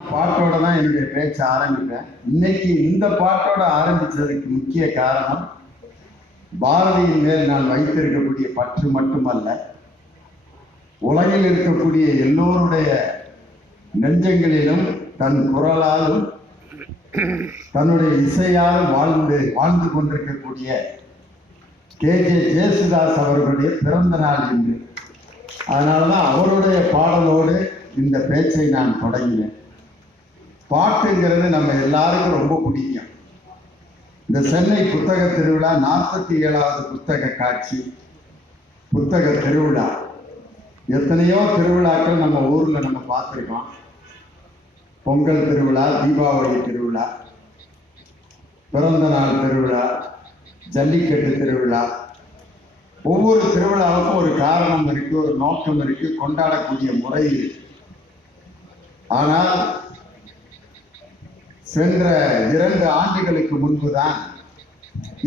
பாட்டோட தான் என்னுடைய பேச்சை ஆரம்பிப்பேன். இன்னைக்கு இந்த பாட்டோட ஆரம்பிச்சதுக்கு முக்கிய காரணம் பாரதியின் மேல் நான் வைத்திருக்கக்கூடிய பற்று மட்டுமல்ல, உலகில் இருக்கக்கூடிய எல்லோருடைய நெஞ்சங்களிலும் தன் குரலாலும் தன்னுடைய இசையாலும் வாழ்ந்து கொண்டிருக்கக்கூடிய கே.ஜே. ஜேசுதாஸ் அவர்களுடைய பிறந்த நாள் இன்று. அதனாலதான் அவருடைய பாடலோடு இந்த பேச்சை நான் தொடங்கினேன். பாட்டுங்கிறது நம்ம எல்லாருக்கும் ரொம்ப பிடிக்கும். இந்த சென்னை புத்தக திருவிழா 47வது புத்தக காட்சி, புத்தக திருவிழா. எத்தனையோ திருவிழாக்கள் நம்ம ஊர்ல நம்ம பார்த்துருக்கோம். பொங்கல் திருவிழா, தீபாவளி திருவிழா, பிறந்த நாள் திருவிழா, ஜல்லிக்கட்டு திருவிழா. ஒவ்வொரு திருவிழாவுக்கும் ஒரு காரணம் இருக்கு, ஒரு நோக்கம் இருக்கு, கொண்டாடக்கூடிய முறை இருக்கு. ஆனால் சென்ற 2 ஆண்டுகளுக்கு முன்புதான்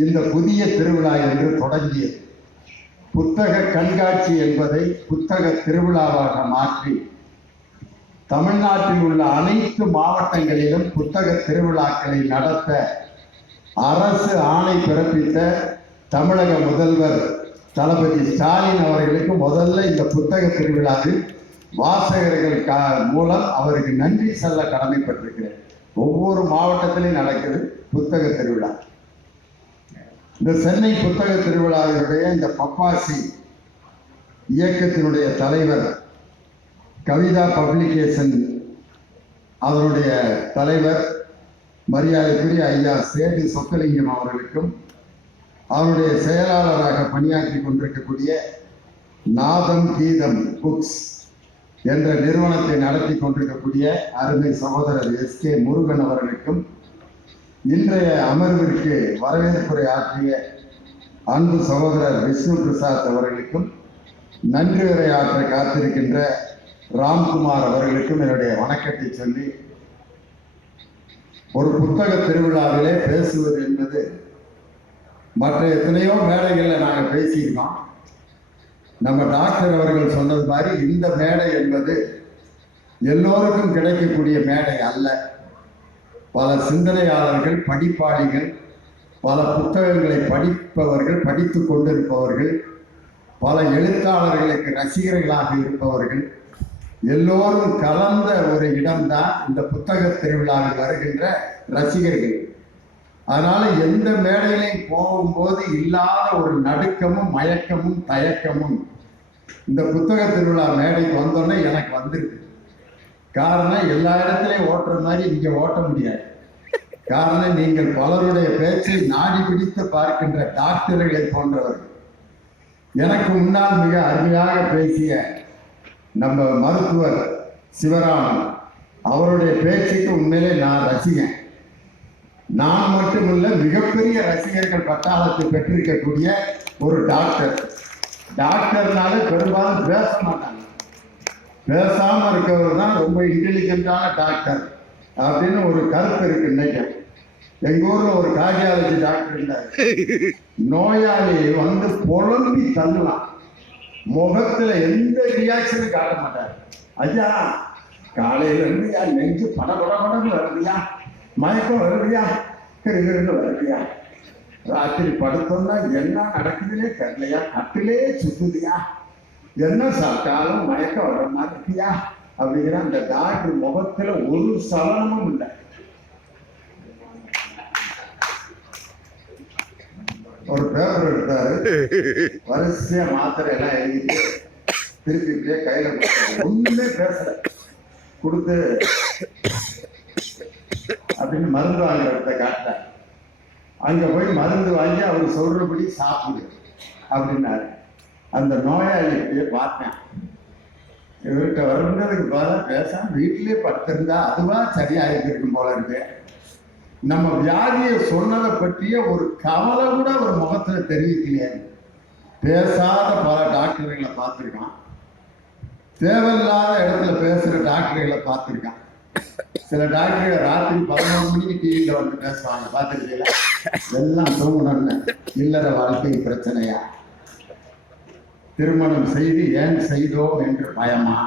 இந்த புதிய திருவிழா என்று தொடங்கியது. புத்தக கண்காட்சி என்பதை புத்தக திருவிழாவாக மாற்றி தமிழ்நாட்டில் உள்ள அனைத்து மாவட்டங்களிலும் புத்தக திருவிழாக்களை நடத்த அரசு ஆணை பிறப்பித்த தமிழக முதல்வர் தளபதி ஸ்டாலின் அவர்களுக்கு முதல்ல இந்த புத்தக திருவிழாவில் வாசகர்கள் மூலம் அவருக்கு நன்றி சொல்ல கடமைப்பட்டிருக்கிறேன். ஒவ்வொரு மாவட்டத்திலையும் நடக்குது புத்தக திருவிழா. இந்த சென்னை புத்தக திருவிழாவினுடைய இந்த பப்பாசி இயக்கத்தினுடைய தலைவர், கவிதா பப்ளிகேஷன் அதனுடைய தலைவர் மரியாதைக்குரிய ஐயா சேது சொக்கலிங்கம் அவர்களுக்கும், அவருடைய செயலாளராக பணியாற்றி கொண்டிருக்கக்கூடிய நாதம் கீதம் புக்ஸ் என்ற நிறுவனத்தை நடத்தி கொண்டிருக்கக்கூடிய அருமை சகோதரர் எஸ்.கே. முருகன் அவர்களுக்கும், இன்றைய அமர்விற்கு வரவேற்புரை ஆற்றிய அன்பு சகோதரர் விஷ்ணு பிரசாத் அவர்களுக்கும், நன்றி உரையாற்ற காத்திருக்கின்ற ராம்குமார் அவர்களுக்கும் என்னுடைய வணக்கத்தை சொல்லி, ஒரு புத்தக திருவிழாவிலே பேசுவது என்பது மற்ற எத்தனையோ மேடைகளில் நாங்கள் பேசியிருக்கோம். நம்ம டாக்டர் அவர்கள் சொன்னது மாதிரி இந்த மேடை என்பது எல்லோருக்கும் கிடைக்கக்கூடிய மேடை அல்ல. பல சிந்தனையாளர்கள், படிப்பாளிகள், பல புத்தகங்களை படிப்பவர்கள், படித்து கொண்டிருப்பவர்கள், பல எழுத்தாளர்களுக்கு ரசிகர்களாக இருப்பவர்கள் எல்லோரும் கலந்த ஒரு இடம்தான் இந்த புத்தக திருவிழாவில் வருகின்ற ரசிகர்கள். அதனால எந்த மேடையிலையும் போகும்போது இல்லாத ஒரு நடுக்கமும் மயக்கமும் தயக்கமும் இந்த புத்தக திருவிழா மேடைக்கு வந்தோன்னே எனக்கு வந்துருக்கு. காரணம், எல்லா இடத்துலையும் ஓட்டுற மாதிரி இங்கே ஓட்ட முடியாது. காரணம், நீங்கள் பலருடைய பேச்சை நாடி பிடித்து பார்க்கின்ற டாக்டர்களை போன்றவர்கள். எனக்கு முன்னால் மிக அருமையாக பேசிய நம்ம மருத்துவர் சிவராமன் அவருடைய பேச்சுக்கு உண்மையிலே நான் ரசிகன். நான் மட்டுமல்ல, மிகப்பெரிய ரசிகர்கள் பட்டாளத்தை பெற்றிருக்கக்கூடிய ஒரு டாக்டர். டாக்டர்னால பெரும்பாலும் பேச மாட்டாங்க. பேசாம இருக்கவர் தான் ரொம்ப இன்டெலிஜென்டான டாக்டர் அப்படின்னு ஒரு கருத்து இருக்கு. இன்னைக்கு எங்க ஊர்ல ஒரு கார்டியாலஜி டாக்டர் இருந்தார். நோயாளி வந்து புலம்பி தள்ளலாம், முகத்துல எந்த ரியாக்ஷனும் காட்ட மாட்டார். ஐயா காலையில இருந்து நெஞ்சு படபடன்னு வருதுயா, மயக்கம் வருவியா, கிருகிருன்னு வருவியா, ராத்திரி படுத்தோம்னா என்ன நடக்குதுன்னே தெரியலையா, கட்டிலே சுத்துதியா, என்ன சாப்பிட்டாலும் மயக்கம் வர மாதிரி இருக்கியா அப்படிங்கிற அந்த டாக்டர் முகத்துல ஒரு சலனமும் இல்லை. ஒரு பேப்பர் எடுத்தாரு, வரிசையா மாத்திரை எல்லாம் எழுதிட்டு திருப்பிட்டே கையில ஒண்ணுமே பேசல கொடுத்து அப்படின்னு மருந்து வாங்குறத காட்டார். அங்க போய் மருந்து வாங்கி அவர் சொல்றபடி சாப்பிடு அப்படின்னாரு. அந்த நோயாளியை பார்த்தேன், இவர்கிட்ட வருங்கிறதுக்கு பதிலாக பேசாம வீட்டிலே படுத்திருந்தா அதுவா சரியா இருக்கும் போல இருக்கு. நம்ம வியாதியை சொன்னதை பற்றிய ஒரு கவலை கூட ஒரு முகத்துல தெரிவிக்கலையே. பேசாத பல டாக்டர்களை பார்த்துருக்கான், தேவையில்லாத இடத்துல பேசுற டாக்டர்களை பார்த்துருக்கான். சில டாக்டர்கள் ராத்திரி 11 மணிக்கு டிவியில வந்து பேசுவாங்க, பார்த்துருக்கீங்களா? எல்லாம் தூங்கணும்னு. இல்லற வாழ்க்கை பிரச்சனையா, திருமணம் செய்து ஏன் செய்தோம் என்று பயமா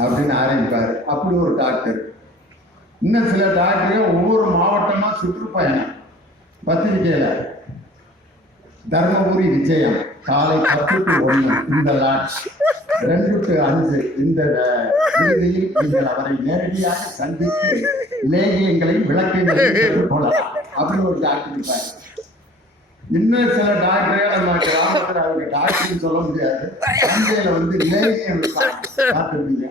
அப்படின்னு ஆரம்பிப்பாரு. அப்படி ஒரு டாக்டர். இன்னும் சில டாக்டர்கள் ஒவ்வொரு மாவட்டமா சுற்றுப்பயணம். பத்திரிகையில தர்மபுரி விஜயம் காலை 10 to 1 இந்த லாட்ஜ், 2 to 5 இந்த விடுதியில் நீங்கள் அவரை நேரடியாக சந்தித்து லேகியங்களையும் விளக்கங்களையும் கொள்ளலாம் அப்படின்னு ஒரு டாக்டர் இருப்பார். இன்னும் சில டாக்டர்கள் நம்ம கிராமத்தில் அவங்க டாக்டர்னு சொல்ல முடியாது, சந்தையில வந்து லேகியம் பார்த்துருப்பீங்க.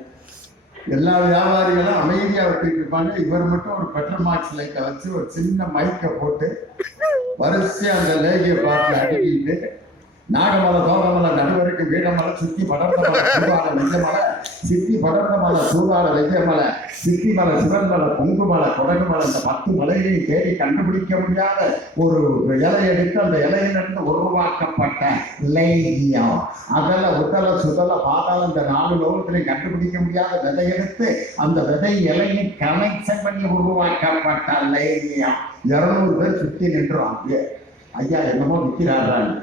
எல்லா வியாபாரிகளும் அமைதியா வச்சுட்டு இருப்பாங்க. இவர் மட்டும் ஒரு பெட்ரோல் மார்க்ஸ் லைட்டை வச்சு ஒரு சின்ன மைக்கை போட்டு வரிசையா அந்த லேகிய பாட்டில் அடிக்கிட்டு நாகமலை தோகமலை நடுவருக்கு வீரமலை சுத்தி படர்ந்த மலை சூதாட வெஞ்சமலை சித்தி படர்ந்த மலை சூதாட வெஞ்சமலை சித்தி மலை சிவன்மலை பொங்குமலை கொடகுமலை இந்த 10 மலைகளையும் தேடி கண்டுபிடிக்க முடியாத ஒரு இலை எடுத்து அந்த இலையிலிருந்து உருவாக்கப்பட்ட லேகியம், அதில் உதல சுதல பாதாள இந்த 4 லோகத்திலையும் கண்டுபிடிக்க முடியாத விதை எடுத்து அந்த விதை இலையை கனெக்ஷன் பண்ணி உருவாக்கப்பட்ட லேகியம். 200 பேர் சுத்தி நின்றுவாங்க. ஐயா என்னமோ விற்கிறாரான்னு.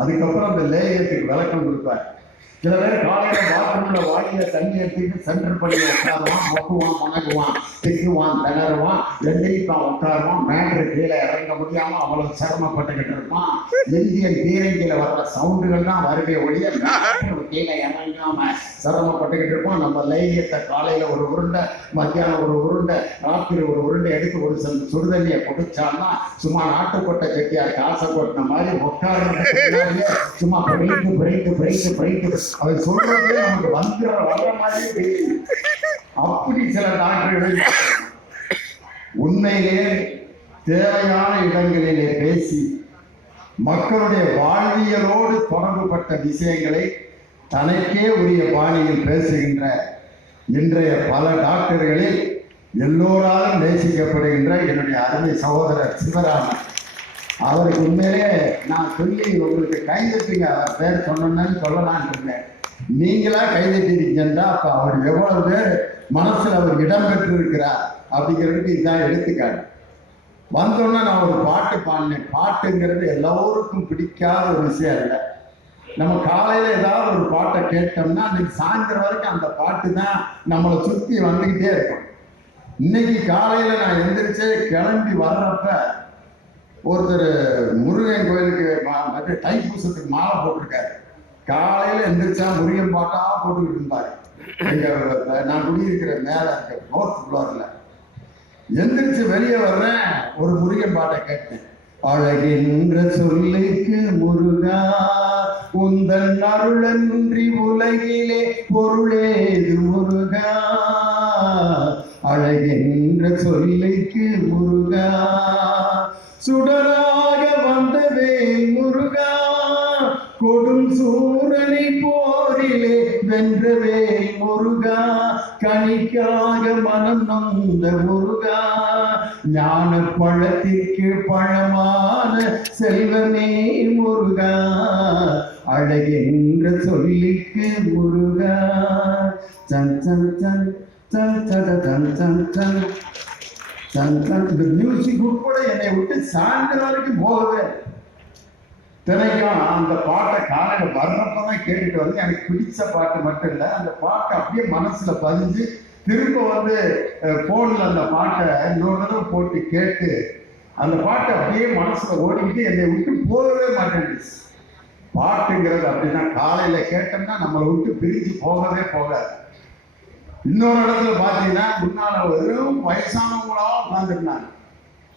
அதுக்கப்புறம் அந்த லேகியத்துக்கு விளக்கம் கொடுப்பார். சில பேர் காலையில பாத்ரூம்ல வாயில தண்ணி எடுத்துக்கிட்டு சென்டர் பண்ணி உட்காருவான், மொக்குவான், முனகுவான், திக்குவான், திணறுவான், எந்திரிப்பான், உட்காருவான். மேட்ரு கீழே இறங்க முடியாம அவ்வளவு சிரமப்பட்டுக்கிட்டு இருப்பான். இந்தியன் பீரங்கியில வர்ற சவுண்டுகள் தான் வருகை ஒழிய கீழே இறங்காம சிரமப்பட்டுக்கிட்டு இருப்பான். நம்ம லேகியத்தை காலையில ஒரு உருண்டை, மத்தியானம் ஒரு உருண்டை, ராத்திரி ஒரு உருண்டை எடுத்து ஒரு சுடுதண்ணியை குடிச்சான்னா சும்மா நாட்டுக்கொட்டை கட்டியார் காசை கொட்டின மாதிரி உட்கார்ந்து சும்மா பிரைட்டு பிரைட்டு பிரைட்டு பிரைட்டு அவர் சொல்றது நமக்கு வர்ற மாதிரி. அப்படி சில டாக்டர்கள் உண்மையிலே தேவையான இடங்களிலே பேசி மக்களுடைய வாழ்வியலோடு தொடர்புபட்ட விஷயங்களை தனக்கே உரிய பாணியில் பேசுகின்ற இன்றைய பல டாக்டர்களில் எல்லோராலும் நேசிக்கப்படுகின்ற என்னுடைய அருமை சகோதரர் சிவராமன். அவருக்கு உண்மையிலே நான் சொல்லி உங்களுக்கு கைதட்டுங்க, அவர் பேர் சொன்னேன்னு சொல்லலான்னு இருந்தேன். நீங்களா கைதட்டிருக்கீங்கன்னா அப்ப அவர் எவ்வளவு பேர் மனசுல அவர் இடம் பெற்று இருக்கிறார் அப்படிங்கிறதுக்கு இதுதான் எடுத்துக்காட்டு. வந்தோன்னா நான் ஒரு பாட்டு பாடினேன். பாட்டுங்கிறது எல்லோருக்கும் பிடிக்காத ஒரு விஷயம் இல்லை. நம்ம காலையில ஏதாவது ஒரு பாட்டை கேட்டோம்னா அன்னைக்கு சாயந்தரம் வரைக்கும் அந்த பாட்டு தான் நம்மளை சுத்தி வந்துகிட்டே இருக்கும். இன்னைக்கு காலையில நான் எந்திரிச்சு கிளம்பி வர்றப்ப ஒருத்தர் முருகன் கோயிலுக்கு தைப்பூசத்துக்கு மாலை போட்டிருக்காரு. காலையில எந்திரிச்சா முருகன் பாட்டா போட்டுக்கிட்டு இருந்தாரு. எங்க நான் குடியிருக்கிற மேல இருக்க 4th floorல எந்திரிச்சு வெளியே வர்றேன், ஒரு முருகன் பாட்டை கேட்டேன். அழகின்ற சொல்லுக்கு முருகா உந்தன் அருளன்றி உலகிலே பொருளேது முருகா, அழகின்ற சொல்லுக்கு முருகா சுடராக வந்தவே முருகா, கொடும் சூரனை போரிலே வென்றவே முருகா, கனிக்காக மனம் நொந்த முருகா, ஞான பழத்திற்கு பழமான செல்வமே முருகா, அழகின்ற சொல்லிக்கு முருகா. சன் சன் சன் சன் சன் சன் சன் சன் இந்த மியூசிக் உட்பட என்னை விட்டு சாயந்தரம் வரைக்கும் போகவே தினைக்கும் அந்த பாட்டை காலையில வர்றப்பதான் கேட்டுட்டு வந்து எனக்கு பிடிச்ச பாட்டு மட்டும் இல்லை, அந்த பாட்டை அப்படியே மனசுல பதிஞ்சு திரும்ப வந்து போன்ல அந்த பாட்டை இன்னொரு தடவை போட்டு கேட்டு அந்த பாட்டை அப்படியே மனசுல ஓடிக்கிட்டு என்னை விட்டு போகவே மாட்டேங்குது. பாட்டுங்கிறது அப்படின்னா காலையில கேட்டோம்னா நம்மளை விட்டு பிரிஞ்சு போகவே போகாது. இன்னொரு இடத்துல பார்த்தீங்கன்னா முன்னால வெறும் வயசானவங்களா உட்காந்துருந்தாங்க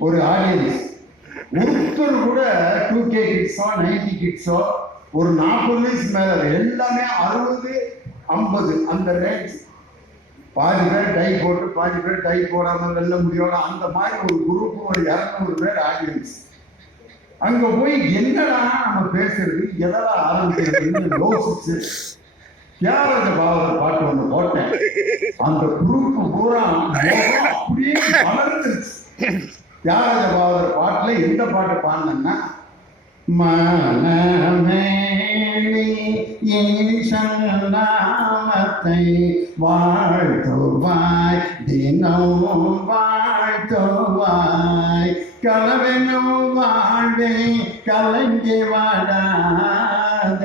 ஒரு ஆடியன்ஸ். ஒருத்தர் கூட 2K கிட்ஸோ 90 கிட்ஸோ ஒரு 40 வயசு மேல, எல்லாமே 60 50 அந்த ரேஞ்ச். பாதி பேர் டை போட்டு பாதி பேர் டை போடாமல் வெல்ல முடியோட அந்த மாதிரி ஒரு குரூப், ஒரு 200 பேர் ஆடியன்ஸ். அங்க போய் என்னடா நம்ம பேசுறது, எதெல்லாம் ஆரம்பிக்கிறதுன்னு யோசிச்சு தியாகராஜ பாகவதர் பாட்டு ஒன்று போட்டேன். அந்த குரூப் பூரா அப்படியே வளர்ந்துருச்சு. தியாகராஜ பாகவதர் பாட்டுல எந்த பாட்டு பாடினேன்னா, மனமே நாமத்தை வாழ்த்துவாய் தினம் வாழ்த்துவாய், கலவெனும் வாழ்வே கலங்கி வாடாதே,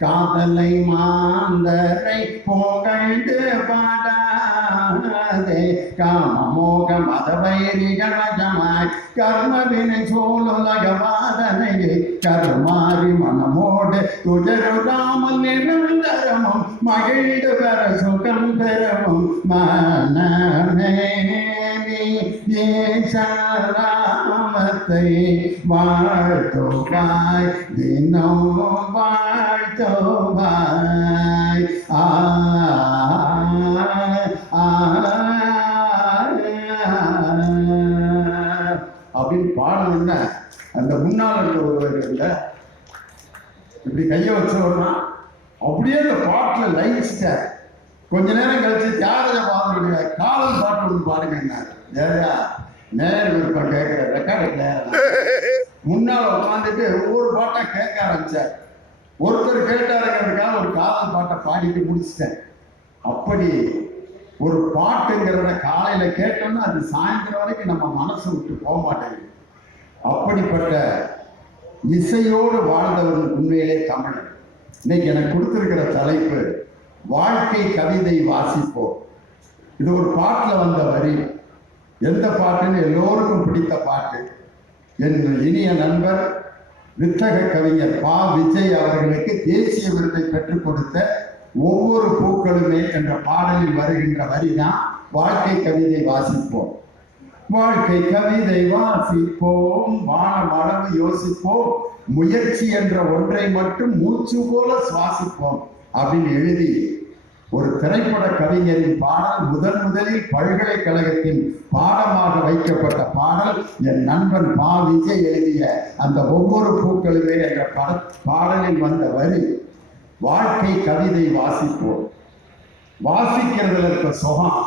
காதலை மாந்தரை புகழ்ந்து பாடாதே காமமோக மதவைரிகளமாய் கர்மவினை சூழுலக வாதனையை கருமாறி மனமோடு துஜருடாமல் நிரந்தரமும் மகிழ்ந்து பெற சுகம் பெறவும் மனமே ஈசாராமத்தை வாழ்த்துவாய் தினம் வாழ்த்துவாய் அப்படின்னு பாடணும்னா அந்த முன்னால் இருந்த ஒருவர் இல்லை இப்படி கையை வச்சவர்னா அப்படியே அந்த பாட்டில் லைன்ஸ்டார். கொஞ்ச நேரம் கழிச்சு தியாகராஜ பாடலுடைய காதல் பாட்டு ஒன்று பாடுங்க. ஏயா நேரம் விருப்பம் கேட்கிற ரெக்கார்டு முன்னால் உட்காந்துட்டு ஒவ்வொரு பாட்டா கேட்க ஆரம்பிச்சார். ஒருத்தர் கேட்டாருங்கிறதுக்காக ஒரு காதல் பாட்டை பாடிட்டு முடிச்சிட்டேன். அப்படி ஒரு பாட்டுங்கிறத காலையில கேட்டோம்னா அது சாயந்தரம் வரைக்கும் நம்ம மனசு விட்டு போக மாட்டேங்குது. அப்படிப்பட்ட இசையோடு வாழ்ந்தவர்கள் உண்மையிலே தமிழர். இன்னைக்கு எனக்கு கொடுத்திருக்கிற தலைப்பு வாழ்க்கை கவிதை வாசிப்போம். இது ஒரு பாட்டில் வந்த வரி. எந்த பாட்டுன்னு எல்லோருக்கும் பிடித்த பாட்டு. என் இனிய நண்பர் வித்தக கவிஞர் பா. விஜய் அவர்களுக்கு தேசிய விருதை பெற்றுக் கொடுத்த ஒவ்வொரு பூக்களுமே என்ற பாடலில் வருகின்ற வரிதான் வாழ்க்கை கவிதை வாசிப்போம். வாழ்க்கை கவிதை வாசிப்போம், வானம் அளவு யோசிப்போம், முயற்சி என்ற ஒன்றை மட்டும் மூச்சு போல சுவாசிப்போம் அப்படின்னு எழுதி ஒரு திரைப்பட கவிஞரின் பாடல் முதலில் பல்கலைக்கழகத்தின் பாடமாக வைக்கப்பட்ட பாடல். என் நண்பன் பா. விஜய் எழுதிய அந்த ஒவ்வொரு பூக்களுமே என்ற பாடலில் வந்த வரி வாழ்க்கை கவிதை வாசிப்போம். வாசிக்கிறதுல இருக்க சுகம்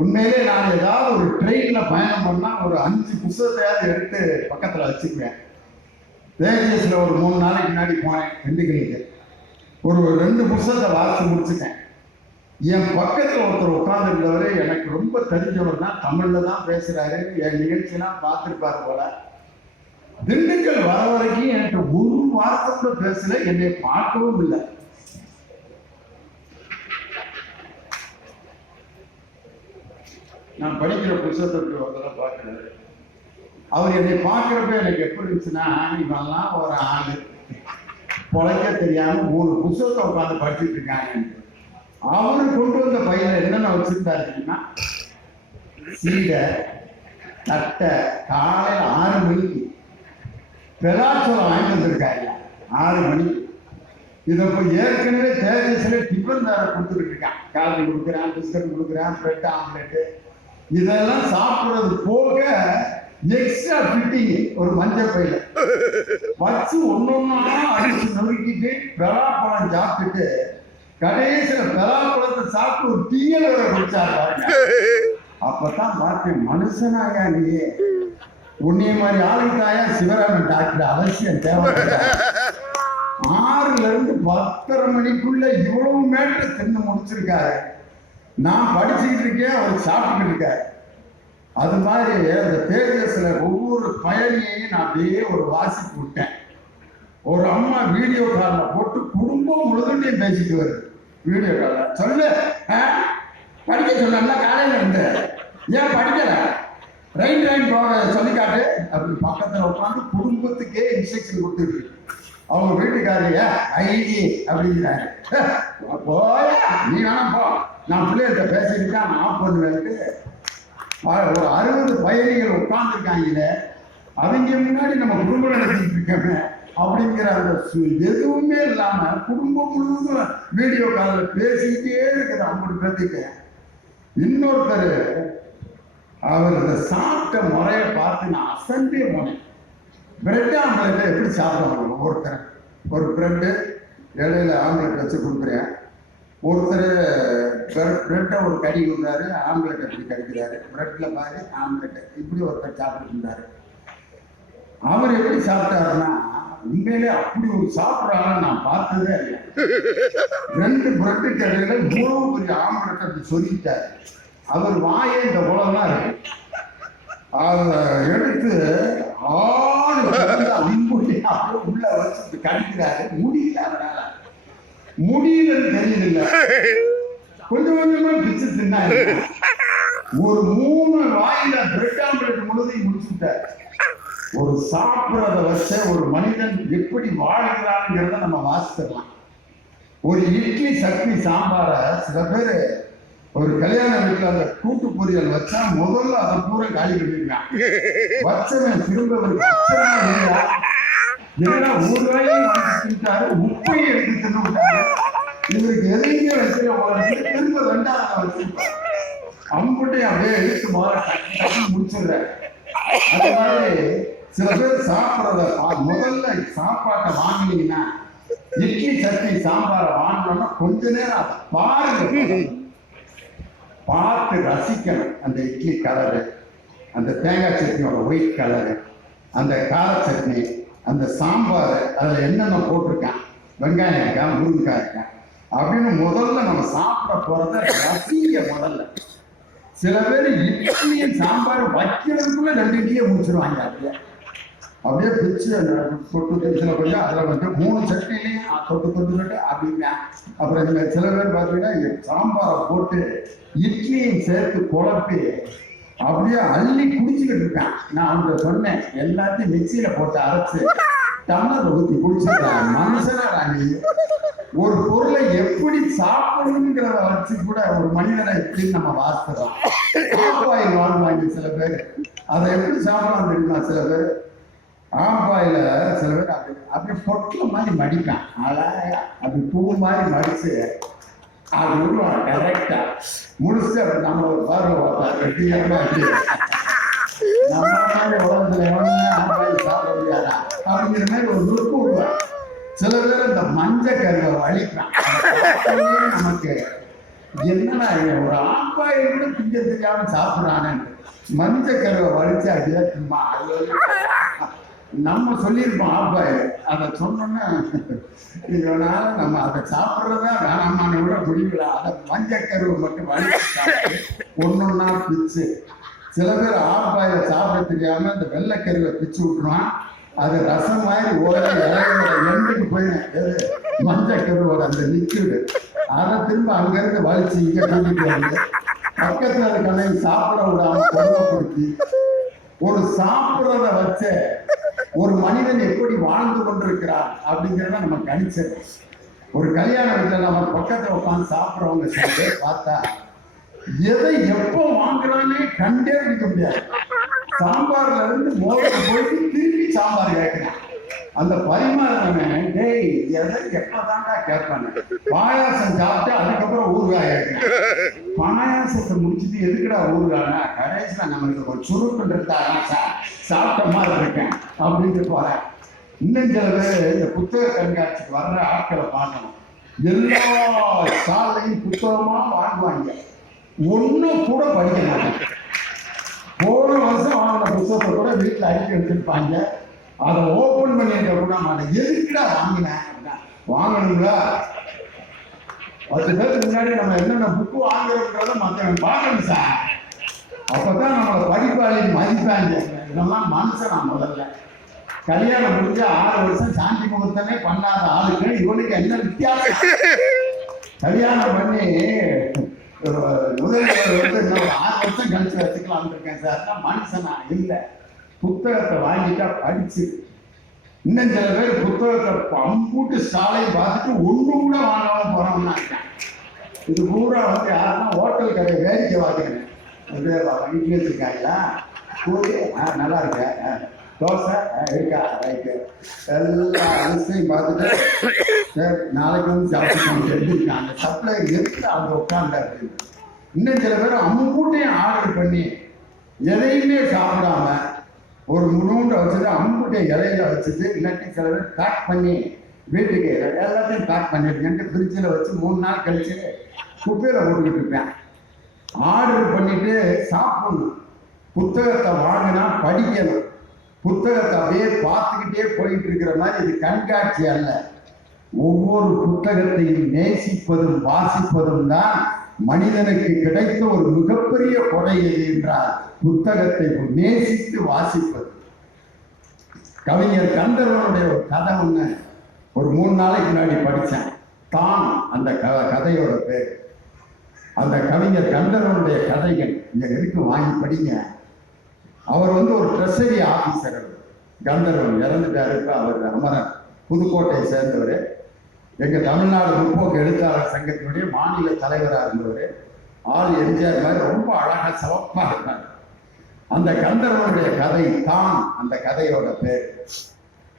உண்மையிலே நான் ஏதாவது ஒரு ட்ரெயின்ல பயணம் பண்ணா ஒரு 5 புத்தகத்தையாவது எடுத்து பக்கத்துல வச்சுக்குவேன். தேஜஸ்ல ஒரு 3 நாளைக்கு முன்னாடி போனேன் திண்டுக்கலுக்கு. ஒரு 2 புத்தகத்தை வாசித்து முடிச்சுட்டேன். என் பக்கத்துல ஒருத்தர் உட்கார்ந்துருந்தவரு எனக்கு ரொம்ப தெரிஞ்சவர் தான், தமிழ்ல தான் பேசுறாரு. என் நிகழ்ச்சியெல்லாம் பார்த்துருப்பாரு போல. திண்டுக்கல் வர வரைக்கும் எனக்கு ஒரு வார்த்தை கூட பேசல, என்னை பார்க்கவும் இல்லை. நான் படிக்கிற புத்தகத்தை ஒருத்தர பார்க்கிறாரு. அவர் என்னை பார்க்கிறப்ப எனக்கு எப்படி இருந்துச்சுன்னா, இவெல்லாம் ஒரு ஆளு பொழைக்க தெரியாம 3 புத்தகத்தை உட்காந்து படிச்சுட்டு இருக்காங்க. அவரு கொண்டு வந்த பையில என்னென்ன வச்சிருந்தாருன்னா சீடை, தட்டை, காலையில் 6 மணிக்கு பெலாச்சோளம் வாங்கிட்டு வந்திருக்காங்க. 6 மணிக்கு இதை இப்போ ஏற்கனவே தேஜஸ்ல டிஃபன் வேற கொடுத்துட்டு இருக்கான். காலி கொடுக்குறான், பிஸ்கட் கொடுக்குறான், பிரெட் ஆம்லெட்டு, இதெல்லாம் சாப்பிட்றது போக எக்ஸ்ட்ரா ஃபிட்டிங் ஒரு மஞ்சள் பையில வச்சு ஒன்னொன்னா அடிச்சு நொறுக்கிட்டு பெலாப்பழம் சாப்பிட்டுட்டு கடைசியில பெலாப்பழத்தை சாப்பிட்டு ஒரு டீயல் வேற குடிச்சாரு. அப்பதான் பார்த்தேன், மனுஷனாயா நீயே, உன்னைய மாதிரி ஆளுக்காயா சிவராமன் டாக்டர் அவசியம் தேவை. 6ல இருந்து 10:30 மணிக்குள்ள இவ்வளவு மேட்டரை தின்னு முடிச்சிருக்காரு. நான் படிச்சுக்கிட்டு இருக்கேன், அவர் சாப்பிட்டுக்கிட்டு இருக்காரு. அது மாதிரி அந்த தேஜஸ்ல ஒவ்வொரு பயணியையும் நான் அப்படியே ஒரு வாசிப்பு விட்டேன். ஒரு அம்மா வீடியோ காலில் போட்டு குடும்பம் முழுதும் பேசிட்டு வருது. வீடியோ காலில் சொல்லு, படிக்க சொன்னா காலையில இருந்து ஏன் படிக்கல, ரைன் போக சொல்லிக்காட்டு அப்படி பக்கத்துல உட்காந்து குடும்பத்துக்கே இன்ஸ்ட்ரக்ஷன் கொடுத்துட்டு அவங்க வீட்டுக்காரிய ஐடி அப்படிங்கிறாரு. போய நீ வேணாம் போ, நான் பிள்ளைகிட்ட பேசிட்டு நான் ஆஃப் பண்ணுவேன்ட்டு ஒரு 60 பயணிகள் உட்கார்ந்துருக்காங்களே, அவங்க முன்னாடி நம்ம குடும்பம் நடத்திட்டு இருக்கோமே அப்படிங்கிற அந்த எதுவுமே இல்லாம குடும்பம் முழுவதும் வீடியோ காலில் பேசிக்கிட்டே இருக்குது. 50 பேர்த்துக்கு. இன்னொருத்தர் அவர் இந்த சாப்பிட்ட முறையை பார்த்து நான் அசந்தே போனேன். பிரெட் ஆம்லெட்டை எப்படி சாப்பிடுவாங்க ஒருத்தர், ஒரு பிரெட்டு இடையில ஆம்லெட் வச்சு கொடுக்குறேன். ஒருத்தர் பிரெட்டை ஒரு கடி கொடுக்குறாரு, ஆம்லெட் எப்படி கடிக்கிறாரு, பிரெட்ல மாதிரி ஆம்லெட் இப்படி ஒருத்தர் சாப்பிட்டு இருந்தாரு. அவர் எப்படி சாப்பிட்டாருன்னா உண்மையிலே அப்படி ஒரு சாப்பிட்றாங்க நான் பார்த்ததே இல்லை. 2 பிரெட்டு கடையில இவ்வளவு பெரிய ஆம்லெட் அப்படி சொல்லிட்டாரு. அவர் வாயே இந்த குளம்லாம் இருக்கு. அதை எடுத்து உள்ள வச்சு கடிக்கிறாரு, முடியல. முடியலன்னு தெரியல, கொஞ்சம் கொஞ்சமா பிச்சு தின்னா ஒரு 3 வாயில பிரெட் ஆம்லெட் முழுதையும் முடிச்சுட்டார். ஒரு சாப்பிட்றத வச்ச ஒரு மனிதன் எப்படி வாழ்கிறாங்கிறத நம்ம வாசிக்கலாம். ஒரு இட்லி சட்னி சாம்பார சில பேர் ஒரு கல்யாண வீட்டுல அந்த கூட்டு பொரியல் வச்சா முதல்ல அதை பூரா காலி பண்ணிருக்கான். வச்சவன் திரும்ப ஏன்னா ஊர்காயும் வாங்கிட்டாரு, உப்பையும் எடுத்து தின்னுட்டாரு. இவருக்கு எதையுமே வச்சு திரும்ப 2வது வச்சிருப்பாரு. அம்புட்டையும் அப்படியே எடுத்து முடிச்சிடுற. அது மாதிரி சில பேர் சாப்பிட்றத முதல்ல சாப்பாட்டை வாங்கினீங்கன்னா, இட்லி சட்னி சாம்பாரை வாங்கினோம்னா கொஞ்ச நேரம் அதை பாருங்க, பார்த்து ரசிக்கணும். அந்த இட்லி கலரு, அந்த தேங்காய் சட்னியோட ஒயிட் கலரு, அந்த கார சட்னி, அந்த சாம்பார், அதில் என்னென்ன போட்டிருக்கேன், வெங்காயம் இருக்கா, முருங்கைக்காய் இருக்கா அப்படின்னு முதல்ல நம்ம சாப்பிட போறத ரசிக்க முதல்ல. சில பேர் இட்லியும் சாம்பார் வைக்கிறதுக்குள்ள 2 இட்லியை முடிச்சிருவாங்க. அப்படியே பிச்சு தொட்டு இதில் கொஞ்சம் அதில் கொஞ்சம் 3 சட்னிலையும் தொட்டு அப்படிங்க. அப்புறம் இந்த சில பேர் பார்த்தீங்கன்னா சாம்பாரை போட்டு இட்லியும் சேர்த்து குழப்பி அப்படியே அள்ளி குடிச்சுக்கிட்டு இருக்கான். நான் அவங்க சொன்னேன், எல்லாத்தையும் மிக்சியில போட்டு அரைச்சு டம்ளர் ஊற்றி குடிச்சுருக்கேன். மனுஷனா நீ ஒரு பொருளை எப்படி சாப்பிடணுங்கிறத வச்சு கூட ஒரு மனிதனை எப்படின்னு நம்ம வாசிக்கிறோம். ஆப்பாயில் வாழ்வாங்க சில பேர், அதை எப்படி சாப்பிடலாம் தெரியுமா? சில பேர் ஆப்பாயில சில பேர் அப்படி பொட்டல மாதிரி மடிப்பான். அழகா அப்படி பூ மாதிரி மடிச்சு அது விடுவாங்க கரெக்டா முடிச்சு. அப்படி நம்ம ஒரு பார்வை பார்ப்போம், வெட்டியமா நம்ம உலகத்துல எவனுமே ஆப்பாயில் சாப்பிட முடியாதா அப்படிங்கிற மாதிரி ஒரு நுட்பு விடுவான். சில பேர் இந்த மஞ்சள் கருவை வலிப்பான். நமக்கு என்னன்னா ஒரு ஆப்பாயில் கூட திங்க தெரியாம சாப்பிட்றானு மஞ்சள் கருவை வலிச்சு அப்படியே நம்ம சொல்லியிருப்போம் ஆப்பாயில். அதை சொன்னோன்னா இதனால நம்ம அதை சாப்பிட்றதா வேணாமான்னு கூட முடியல. அதை மஞ்சள் கருவை மட்டும் வலிச்சு ஒன்னொன்னா பிச்சு. சில பேர் ஆப்பாயில சாப்பிட தெரியாம இந்த வெள்ளைக்கருவை பிச்சு விட்டுருவான். அது ரசம் மாதிரி இலையோட எண்ணுக்கு போயிடும். மஞ்சள் கருவோட அந்த லிக்விடு அதை திரும்ப அங்கிருந்து வலிச்சு இங்க கூட்டிட்டு வந்து பக்கத்துல இருக்கிற சாப்பிட விடாம கொடுமைப்படுத்தி ஒரு சாப்பிட்றத வச்ச ஒரு மனிதன் எப்படி வாழ்ந்து கொண்டிருக்கிறார் அப்படிங்கிறத நம்ம கணிச்சது. ஒரு கல்யாண வீட்டில் நம்ம பக்கத்துல உட்காந்து சாப்பிட்றவங்க சில பேர் பார்த்தா எதை எப்போ வாங்குறானே கண்டே பிடிக்க முடியாது. சாம்பார்ல இருந்து மோதல போயிட்டு திருப்பி சாம்பார் கேட்கிறான். அந்த பரிமாறவன் டேய் எதை எப்பதான்டா கேட்பானு. பாயாசம் சாப்பிட்டு அதுக்கப்புறம் ஊறுகாய் கேட்கிறேன். பாயாசத்தை முடிச்சுட்டு எதுக்குடா ஊறுகானா கடைசியில நம்மளுக்கு ஒரு சுருக்குன்றதா சாப்பிட்ட மாதிரி இருக்கேன் அப்படின்னு போறேன். இன்னும் சில பேர் இந்த புத்தக கண்காட்சிக்கு வர்ற ஆட்களை பார்க்கணும். எல்லா சாலையும் புத்தகமா வாங்குவாங்க, ஒன்னும் கூட படிக்க மாட்டாங்க. போன வருஷம் வாங்கின புத்தகத்தை கூட வீட்டில் அடிக்க வச்சிருப்பாங்க. அதை ஓப்பன் பண்ணிருக்க கூட மாட்டேன். எதுக்குடா வாங்கினேன்? வாங்கணுங்களா? 10 பேருக்கு முன்னாடி நம்ம என்னென்ன புக்கு வாங்குறோம்ன்றத மற்றவங்க பார்க்கணும் சார். அப்பதான் நம்மளை படிப்பாளி மதிப்பாங்க. இதெல்லாம் மனுஷனா முதல்ல கல்யாணம் முடிஞ்ச 6 வருஷம் சாந்தி முகூர்த்தமே பண்ணாத ஆளுக்கு இவனுக்கு என்ன வித்தியாசம்? கல்யாணம் பண்ணி முதல்வர் வந்து 6 வருஷம் கழிச்சு வச்சுக்கலாம்னு இருக்கேன் சார். மனுஷனா இல்லை. புத்தகத்தை வாங்கிட்டா படிச்சு. இன்னும் சில பேர் புத்தகத்தை அம்பூட்டு சாலையை பார்த்துட்டு ஒண்ணு கூட வாங்காம போறோம்னா இருக்கேன். இது பூரா வந்து யாருன்னா ஹோட்டல் கடை வேடிக்கை வாங்குறேன். வீட்டில் வச்சிருக்காங்களா? பூரி நல்லா இருக்க, தோசை இருக்கா, ரைட்டு, எல்லா அரிசியும் பார்த்துட்டு சரி நாளைக்கு வந்து சாப்பிட்டு எழுதிருக்காங்க. சப்ளை இருக்கு அவங்க உட்காண்டாரு. இன்னும் சில பேர் அம்பூட்டையும் ஆர்டர் பண்ணி எதையுமே சாப்பிடாம ஒரு முன்னூண்டை வச்சுட்டு அம்பூட்டை இலையில வச்சுட்டு இல்லாட்டி சில பேர் பேக் பண்ணி வீட்டுக்கு எல்லாத்தையும் பேக் பண்ணிட்டு ஃப்ரிட்ஜில் வச்சு 3 நாள் கழிச்சு குப்பையில் போட்டுக்கிட்டு இருப்பேன். ஆர்டர் பண்ணிட்டு சாப்பிடணும். புத்தகத்தை வாங்கினா படிக்கணும். புத்தகத்தை அப்படியே பார்த்துக்கிட்டே போயிட்டு இருக்கிற மாதிரி இது கண்காட்சி அல்ல. ஒவ்வொரு புத்தகத்தையும் நேசிப்பதும் வாசிப்பதும் தான் மனிதனுக்கு கிடைத்த ஒரு மிகப்பெரிய கொடை எது என்றால் புத்தகத்தை நேசித்து வாசிப்பது. கவிஞர் கந்தர்வனுடைய ஒரு கதை ஒண்ணு ஒரு 3 நாளைக்கு முன்னாடி படித்தேன். தான் அந்த கதையோட பேர். அந்த கவிஞர் கந்தர்வனுடைய கதைகள் இங்க இருக்கு, வாங்கி படிங்க. அவர் வந்து ஒரு ட்ரெஷரி ஆபீசர். கந்தர்வன் இறந்துட்டாரு. இப்ப அவர் அமரன், புதுக்கோட்டையை சேர்ந்தவர். எங்க தமிழ்நாடு முற்போக்கு எழுத்தாளர் சங்கத்தினுடைய மாநில தலைவராக இருந்தவர். ஆள் எம்ஜிஆர் மாதிரி ரொம்ப அழகா சிவப்பா இருந்தார். அந்த கந்தர்வனுடைய கதை தான் அந்த கதையோட பேர்.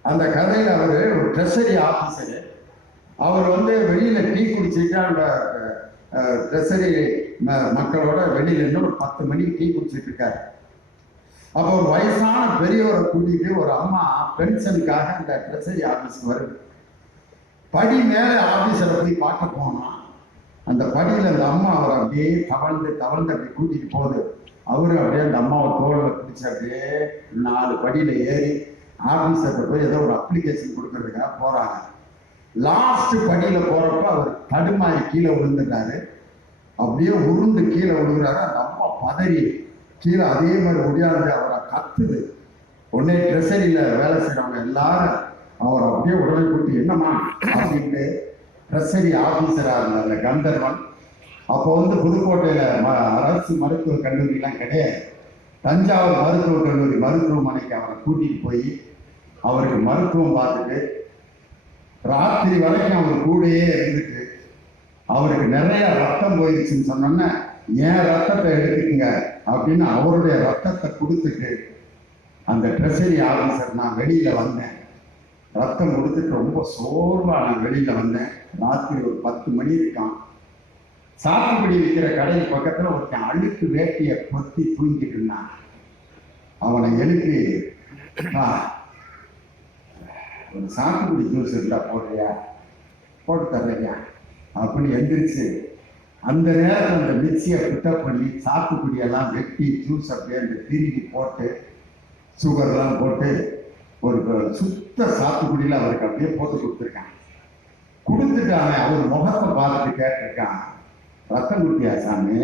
அந்த கதையில் அவர் ஒரு ட்ரெஷரி ஆபீசரு. அவர் வந்து வெளியில டீ குடிச்சிட்டு அந்த ட்ரெஷரி மக்களோட வெளியில இருந்து ஒரு 10 மணிக்கு டீ குடிச்சிட்டு இருக்காரு. அப்போ ஒரு வயசான பெரியவரை கூட்டிட்டு ஒரு அம்மா பென்ஷனுக்காக அந்த ட்ரெஷரி ஆபீஸ்க்கு வருது. படி மேல ஆபீஸரை போய் பார்க்க போனா அந்த படியில அந்த அம்மா அவர் அப்படியே தவழ்ந்து அப்படி கூட்டிட்டு போகுது. அவரு அப்படியே அந்த அம்மாவை தோல்ல பிடிச்சி அப்படியே 4 படியில ஏறி ஆபீஸர்கிட்ட போய் ஏதோ ஒரு அப்ளிகேஷன் கொடுக்கறதுக்காக போறாங்க. லாஸ்ட் படியில போறப்ப அவர் தடுமாறி கீழே விழுந்துட்டாரு. அப்படியே உருண்டு கீழே விழுகிறாரு. அந்த அம்மா பதறி கீழே அதே மாதிரி ஒடியாந்து அவரை கத்துது. உடனே ட்ரெஷரியில வேலை செய்யறவங்க எல்லாரும் அவரை அப்படியே உடனே கூட்டி என்னம்மா அப்படின்ட்டு ட்ரெஷரி ஆபீசரா இருந்தார் அந்த கந்தர்வன். அப்போ வந்து புதுக்கோட்டையில அரசு மருத்துவக் கல்லூரிலாம் கிடையாது. தஞ்சாவூர் மருத்துவக் கல்லூரி மருத்துவமனைக்கு அவரை கூட்டிட்டு போய் அவருக்கு மருத்துவம் பார்த்துட்டு ராத்திரி வரைக்கும் அவர் கூடயே இருந்துட்டு அவருக்கு நிறைய ரத்தம் போயிடுச்சுன்னு சொன்னோன்னே என் ரத்தத்தை எடுத்துக்கங்க அப்படின்னு அவருடைய ரத்தத்தை கொடுத்துட்டு அந்த ட்ரெஷரி ஆபீசர் நான் வெளியில வந்தேன். ரத்தம் கொடுத்துட்டு ரொம்ப சோர்வா நான் வெளியில வந்தேன். ராத்திரி ஒரு 10 மணி இருக்கான். சாத்துக்குடி விற்கிற கடை பக்கத்துல ஒருத்தன் அழுக்கு வேட்டியை பொத்தி தூங்கிட்டு இருந்தான். அவனை எழுப்பி ஒரு சாத்துக்குடி ஜூஸ் இருந்தா போடுறியா, போட்டு தர்றியா அப்படின்னு எந்திரிச்சு அந்த நேரத்தில் அந்த மிக்சியை பிட்டப் பண்ணி சாத்துக்குடியெல்லாம் வெட்டி ஜூஸ் அப்படியே அந்த திருகி போட்டு சுகர்லாம் போட்டு ஒரு சுத்த சாத்துக்குடியில் அவருக்கு அப்படியே போட்டு கொடுத்துருக்கான். கொடுத்துட்டானே அவர் முகத்தை பார்த்துட்டு கேட்டிருக்கான், ரத்தம் குடியா சாமி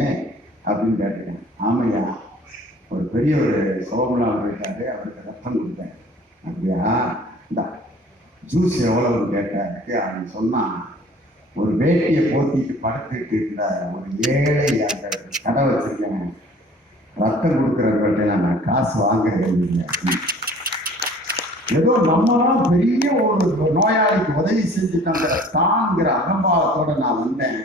அப்படின்னு கேட்டிருக்கேன். ஆமையா, ஒரு பெரிய ஒரு சோமலாம் போயிட்டாரு, அவருக்கு ரத்தம் கொடுத்தேன். அப்படியா, இந்த ஜூஸ் எவ்வளவுன்னு கேட்டாருக்கு. அவன் சொன்னான், ஒரு வேட்டியை போத்திட்டு படுத்துட்டு இருந்த ஒரு ஏழை அந்த கடை வச்சிருக்கேன், ரத்தம் கொடுக்குறவர்கள்ட்ட நான் காசு வாங்குறது இல்லை. ஏதோ நம்மளாம் பெரிய ஒரு நோயாளிக்கு உதவி செஞ்சுட்டாங்கிற தாங்கிற அகம்பாவத்தோட நான் வந்தேன்.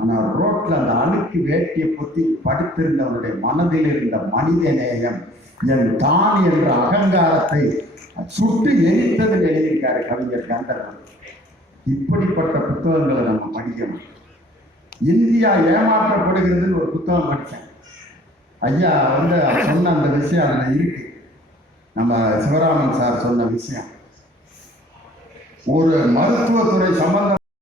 ஆனால் ரோட்ல அந்த அழுக்கு வேட்டியை பொத்தி படுத்திருந்தவனுடைய மனதில் இருந்த மனித நேயம், என் தான் என்ற அகங்காரத்தை சுட்டு எரித்தது எழுதியிருக்காரு கவிஞர் கந்தர்வன். இப்படிப்பட்ட புத்தகங்களை நம்ம படிக்கணும். இந்தியா ஏமாற்றப்படுகிறதுன்னு ஒரு புத்தகம் படித்தேன். ஐயா வந்து சொன்ன அந்த விஷயம் அதில் இருக்கு. நம்ம சிவராமன் சார் சொன்ன விஷயம், ஒரு மருத்துவத்துறை சம்பந்தம்